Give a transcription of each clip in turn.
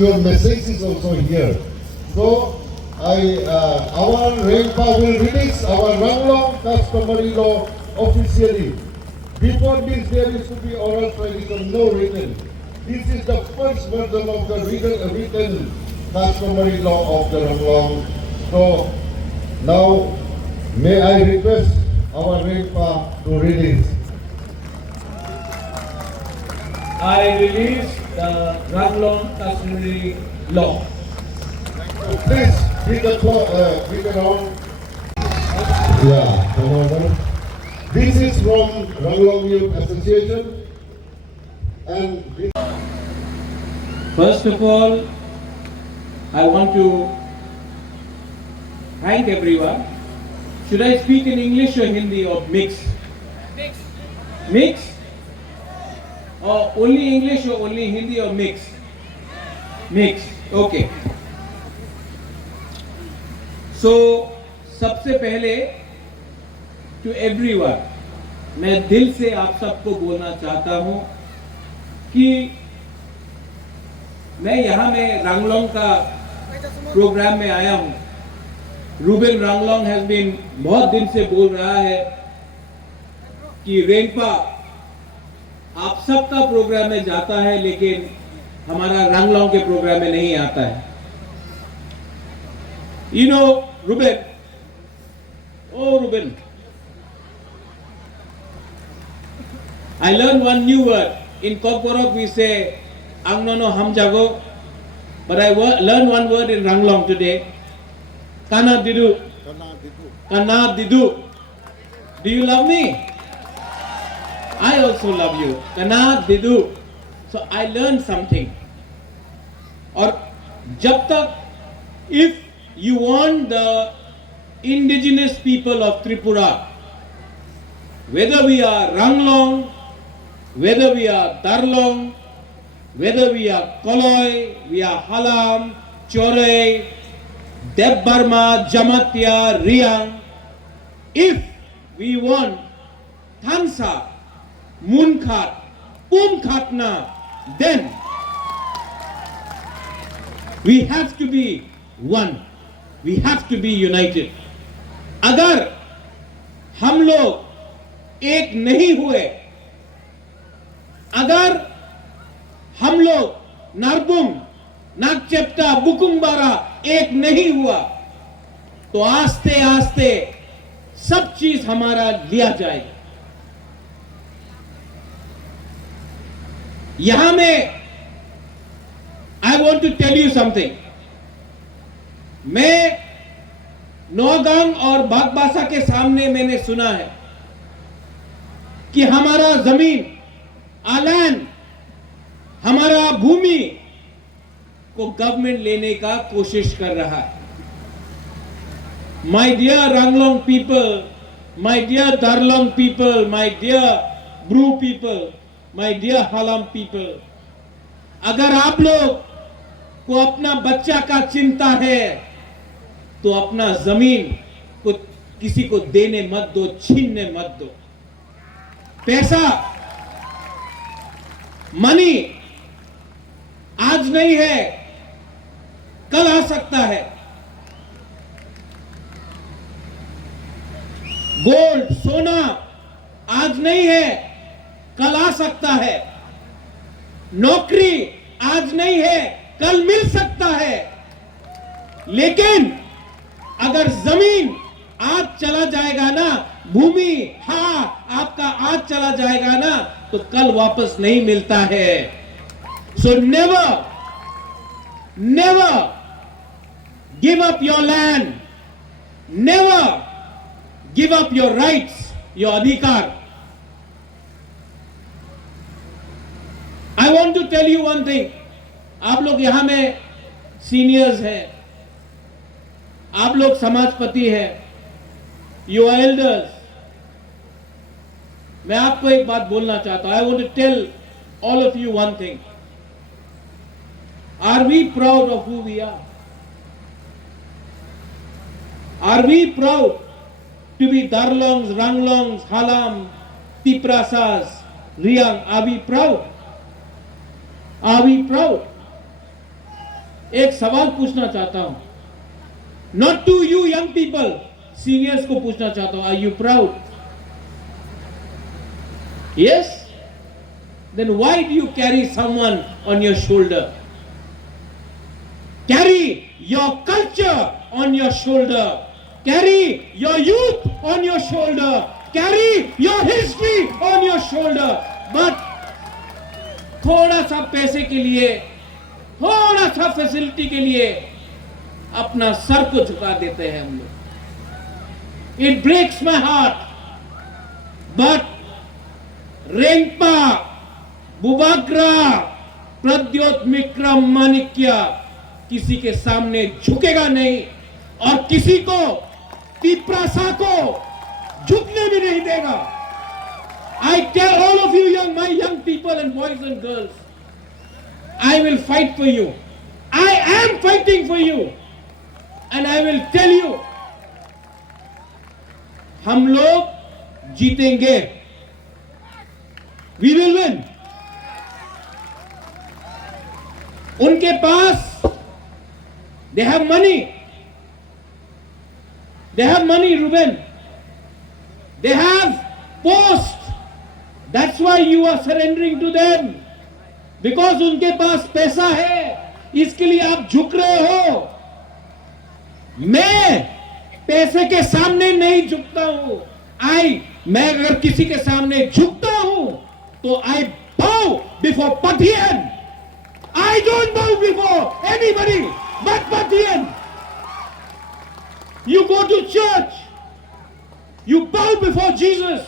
Your message is also here. So, our Rengpa will release our Ranglong customary law officially. Before this, there used to be oral tradition, no written. This is the first version of the written customary law of the Ranglong. So, now, may I request our Rengpa to release. I release the Ranglong customary law. So please bring the round. Yeah, come over. This is from Ranglong Youth Association, and First of all, I want to thank everyone. Should I speak in English or Hindi or mix? Mix. Mix? Or only English or only Hindi or mix? Mix. Okay. So, सबसे पहले to everyone, मैं दिल से आप सबको बोलना चाहता हूँ कि मैं यहाँ में रंगलोंग का प्रोग्राम में आया हूँ. रूबेन रंगलोंग हैज बीन बहुत दिन से बोल रहा है कि रेंगपा आप सबका प्रोग्राम में जाता है लेकिन हमारा रंगलोंग के प्रोग्राम में नहीं आता है. You know, Ruben. Oh, Ruben. I learned one new word. In Kokborok we say, Ang nono ham jago. But I learned one word in Ranglong today. Kana didu. Kana didu. Do you love me? I also love you. Kana didu. So I learned something. और जब तक if you want the indigenous people of Tripura, whether we are Ranglong, whether we are Darlong, whether we are Koloi, we are Halam, Chorei, Deb Burma, Jamatya, Riang, if we want Thansa, Munkhat, Pumkhatna, then we have to be one. We have to be united. अगर हम लोग एक नहीं हुए, अगर हम लोग नारबुंग, नागचेप्टा, बुकुम्बारा एक नहीं हुआ, तो आस्ते आस्ते सब चीज हमारा लिया जाएगा. यहां में I want to tell you something. मैं नौगांग और बागबासा के सामने मैंने सुना है कि हमारा जमीन, आलैंड, हमारा भूमि को गवर्नमेंट लेने का कोशिश कर रहा है. My dear Ranglong people, my dear Darlong people, my dear Bru people, my dear Halam people, अगर आप लोग को अपना बच्चा का चिंता है तो अपना जमीन को किसी को देने मत दो, छीनने मत दो. पैसा, मनी आज नहीं है, कल आ सकता है. गोल्ड, सोना आज नहीं है, कल आ सकता है. नौकरी आज नहीं है, कल मिल सकता है. लेकिन अगर जमीन आज चला जाएगा ना, भूमि आपका आज चला जाएगा ना, तो कल वापस नहीं मिलता है. So never give up your land, never give up your rights, your अधिकार. I want to tell you one thing. आप लोग यहां में सीनियर्स हैं, आप लोग समाजपति हैं, यू आर एल्डर्स. मैं आपको एक बात बोलना चाहता हूं. I want to tell all of you one thing. Are we proud of who we are? Are we proud to be Darlongs, Ranglongs, Halam, Tiprasas, Riang? Are we proud? Are we proud? एक सवाल पूछना चाहता हूं, not to you young people, seniors को पूछना चाहता हूं, are you proud? Yes? Then why do you carry someone on your shoulder? Carry your culture on your shoulder, carry your youth on your shoulder, carry your history on your shoulder, but थोड़ा सा पैसे के लिए, थोड़ा सा facility के लिए अपना सर को झुका देते हैं हम लोग. It breaks my heart, but Rengpa Bubagra Pradyot Bikram Manikya किसी के सामने झुकेगा नहीं और किसी को तिप्रासा को झुकने भी नहीं देगा. I tell all of you my young people and boys and girls, I will fight for you. I am fighting for you. And I will tell you, हम लोग जीतेंगे. We will win. उनके पास, they have money. They have money, Ruben. They have post. That's why you are surrendering to them. Because उनके पास पैसा है, इसके लिए आप झुक रहे हो. मैं पैसे के सामने नहीं झुकता हूं. मैं अगर किसी के सामने झुकता हूं तो I bow before Pathian. I don't bow before anybody but Pathian. You go to church, you bow before Jesus.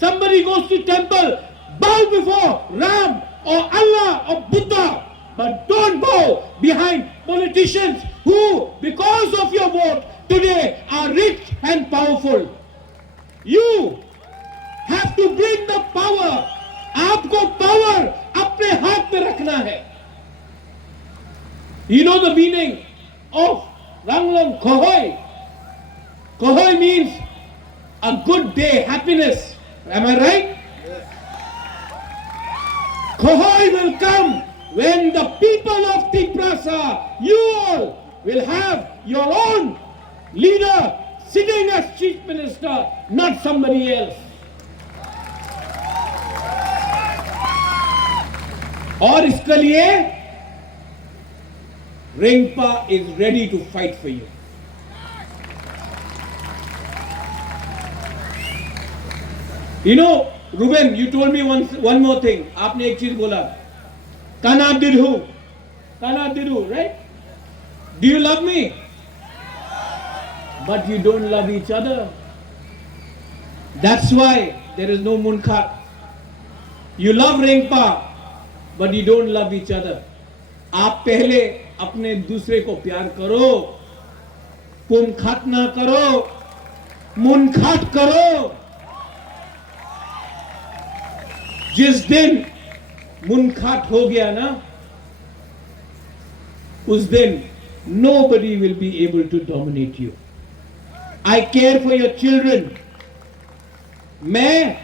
Somebody goes to temple, bow before Ram or Allah or Buddha, but don't bow behind politicians who, because of your vote, today are rich and powerful. You have to bring the power. आपको power अपने हाथ में रखना है. You know the meaning of Ranglong Kohoi? Kohoi means a good day, happiness. Am I right? Yes. Kohoi will come when the people of Tiprasa, you all will have your own leader sitting as chief minister, not somebody else. और इसके लिए Rengpa is ready to fight for you. You know, Ruben, you told me one more thing. आपने एक चीज बोला. Kana Didhu, right? Do you love me? But you don't love each other. That's why there is no Munkhat. You love Rengpa, but you don't love each other. आप पहले अपने दूसरे को प्यार करो, पुनखाट ना करो, मुनखाट करो. जिस दिन मुनखाट हो गया ना, उस दिन nobody will be able to dominate you. I care for your children. मैं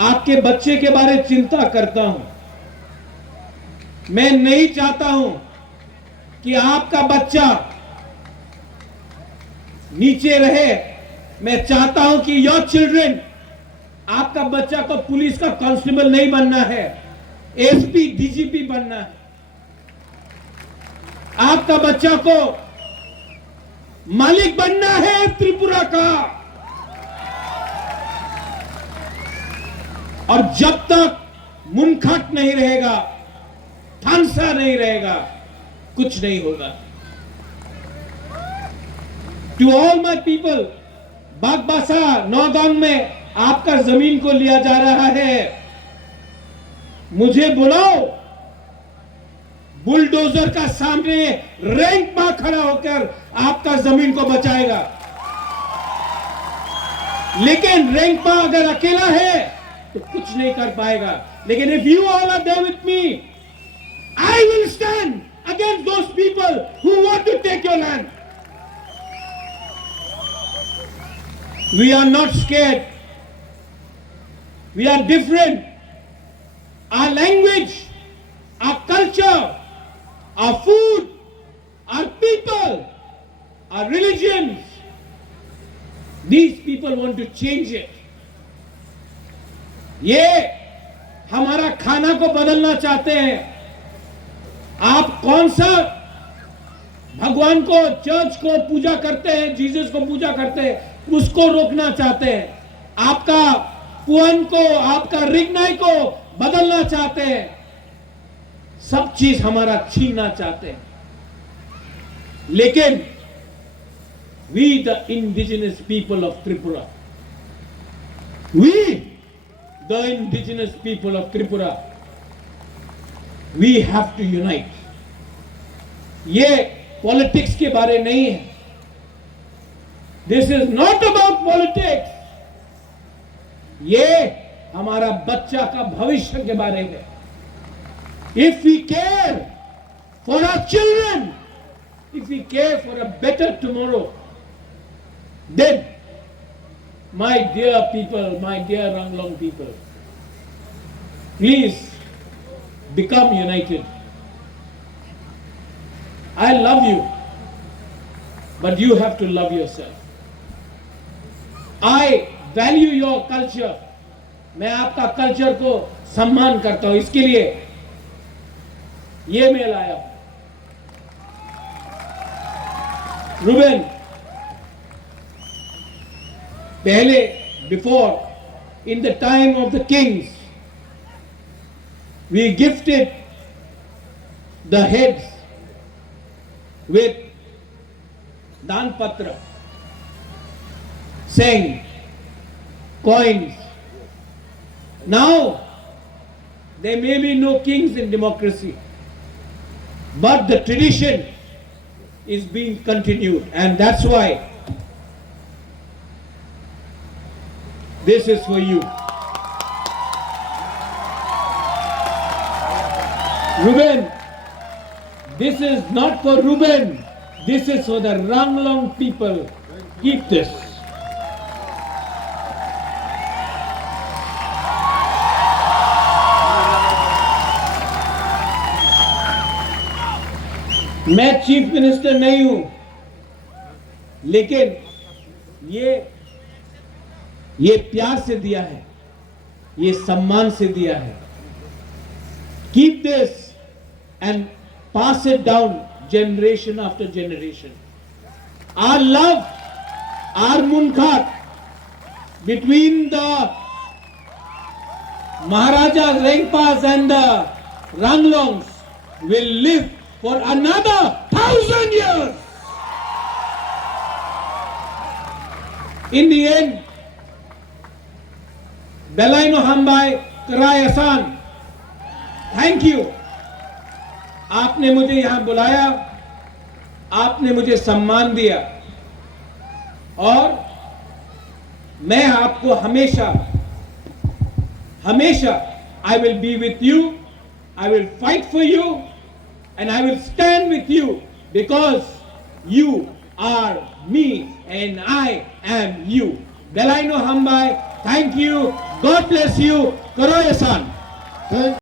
आपके बच्चे के बारे में चिंता करता हूं. मैं नहीं चाहता हूं कि आपका बच्चा नीचे रहे. मैं चाहता हूं कि योर चिल्ड्रन, आपका बच्चा को पुलिस का कांस्टेबल नहीं बनना है, एसपी डीजीपी बनना है. आपका बच्चा को मालिक बनना है त्रिपुरा का. और जब तक मुनखाट नहीं रहेगा, थानसा नहीं रहेगा, कुछ नहीं होगा. To all my people, Bagbasa Naugaon में आपका जमीन को लिया जा रहा है. मुझे बुलाओ, बुलडोजर का सामने रेंगपा खड़ा होकर आपका जमीन को बचाएगा. लेकिन रेंगपा अगर अकेला है तो कुछ नहीं कर पाएगा. लेकिन if you all are there with me, I will stand against those people who want to take your land. We are not scared. We are different. Our language, our culture, our food, our religions. These people want to change it. ये हमारा खाना को बदलना चाहते हैं. आप कौन सा भगवान को, चर्च को पूजा करते हैं, जीसस को पूजा करते हैं, उसको रोकना चाहते हैं. आपका पुअन को, आपका रिगनाई को बदलना चाहते हैं. सब चीज हमारा छीनना चाहते हैं. लेकिन we the indigenous people of Tripura, we the indigenous people of Tripura, we have to unite. ये पॉलिटिक्स के बारे नहीं है. This is not about politics. ये हमारा बच्चा का भविष्य के बारे में. If we care for our children, if we care for a better tomorrow, then, my dear people, my dear Ranglong people, please become united. I love you, but you have to love yourself. I value your culture. मैं आपका culture को सम्मान करता हूं. इसके लिए ये मैं लाया हूं. रूबेन, पहले, before, in the time of the kings, we gifted the heads with Dan Patra, saying, coins. Now, there may be no kings in democracy, but the tradition is being continued, and that's why this is for you. Ruben, this is not for Ruben. This is for the Ranglong people. Keep this. मैं chief minister नहीं हूं, लेकिन ये प्यार से दिया है, ये सम्मान से दिया है. Keep this and pass it down generation after generation. Our love, our munkhat between the Maharajas Rengpas and the Ranglongs will live for another 1,000 years. In the end, Belaino Hambai Karayasan, thank you. आपने मुझे यहां बुलाया, आपने मुझे सम्मान दिया, और मैं आपको हमेशा I will be with you, I will fight for you, and I will stand with you, because you are me and I am you. Belaino Hambai, thank you. God bless you. Karoyasan.